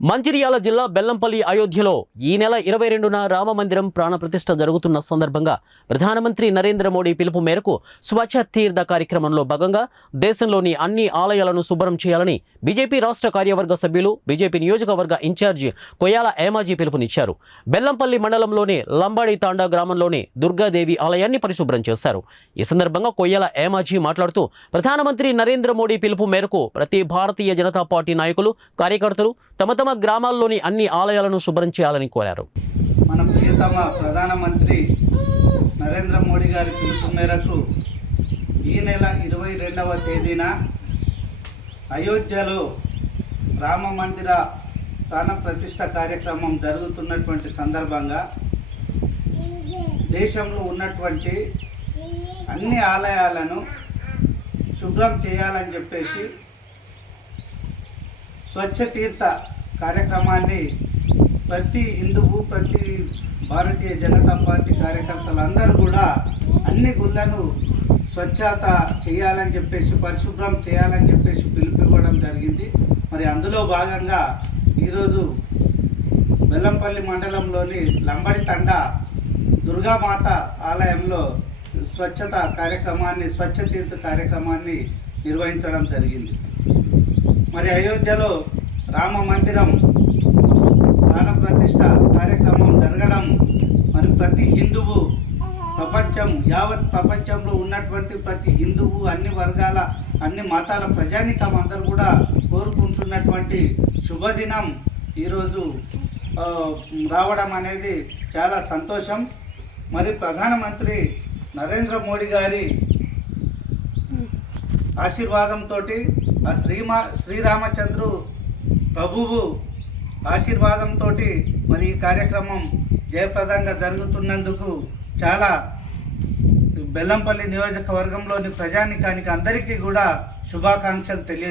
మంచిర్యాల జిల్లా బెల్లంపల్లి అయోధ్యలో ఈ నెల ఇరవై రెండున రామమందిరం ప్రాణప్రతిష్ఠ జరుగుతున్న సందర్భంగా ప్రధానమంత్రి నరేంద్ర మోడీ పిలుపు మేరకు స్వచ్ఛ తీర్థ కార్యక్రమంలో భాగంగా దేశంలోని అన్ని ఆలయాలను శుభ్రం చేయాలని బీజేపీ రాష్ట్ర కార్యవర్గ సభ్యులు బీజేపీ నియోజకవర్గ ఇన్ఛార్జి కొయ్యాల ఏమాజీ పిలుపునిచ్చారు. బెల్లంపల్లి మండలంలోని లంబాడి తాండా గ్రామంలోని దుర్గాదేవి ఆలయాన్ని పరిశుభ్రం చేశారు. ఈ సందర్భంగా కొయ్యాల ఏమాజీ మాట్లాడుతూ ప్రధానమంత్రి నరేంద్ర మోడీ పిలుపు మేరకు ప్రతి భారతీయ జనతా పార్టీ నాయకులు కార్యకర్తలు తమ తమ గ్రామాల్లోని అన్ని ఆలయాలను శుభ్రం చేయాలని కోరారు. మన ప్రియతమ ప్రధానమంత్రి నరేంద్ర మోడీ గారి పిలుపు మేరకు ఈ నెల ఇరవై రెండవ తేదీన అయోధ్యలో రామ మందిర ప్రాణ ప్రతిష్ట కార్యక్రమం జరుగుతున్నటువంటి సందర్భంగా దేశంలో ఉన్నటువంటి అన్ని ఆలయాలను శుభ్రం చేయాలని చెప్పేసి స్వచ్ఛ తీర్థ కార్యక్రమాన్ని ప్రతి హిందువు ప్రతి భారతీయ జనతా పార్టీ కార్యకర్తలందరూ కూడా అన్ని గుళ్ళను స్వచ్ఛత చేయాలని చెప్పేసి పరిశుభ్రం చేయాలని చెప్పేసి పిలుపు ఇవ్వడం జరిగింది. మరి అందులో భాగంగా ఈరోజు బెల్లంపల్లి మండలంలోని లంబడి తండ దుర్గామాత ఆలయంలో స్వచ్ఛత కార్యక్రమాన్ని స్వచ్ఛ తీర్థ కార్యక్రమాన్ని నిర్వహించడం జరిగింది. మరి అయోధ్యలో రామ మందిరం ప్రాణ ప్రతిష్ట కార్యక్రమం జరగడం మరి ప్రతి హిందువు ప్రపంచం యావత్ ప్రపంచంలో ఉన్నటువంటి ప్రతి హిందువు అన్ని వర్గాల అన్ని మతాల ప్రజానికం అందరూ కూడా కోరుకుంటున్నటువంటి శుభదినం. ఈరోజు రావడం అనేది చాలా సంతోషం. మరి ప్రధానమంత్రి నరేంద్ర మోడీ గారి ఆశీర్వాదంతో ఆ శ్రీమా శ్రీరామచంద్రు ప్రభువు ఆశీర్వాదంతో మరి ఈ కార్యక్రమం జయప్రదంగా జరుగుతున్నందుకు చాలా బెల్లంపల్లి నియోజకవర్గంలోని ప్రజానికానికి అందరికీ కూడా శుభాకాంక్షలు తెలియ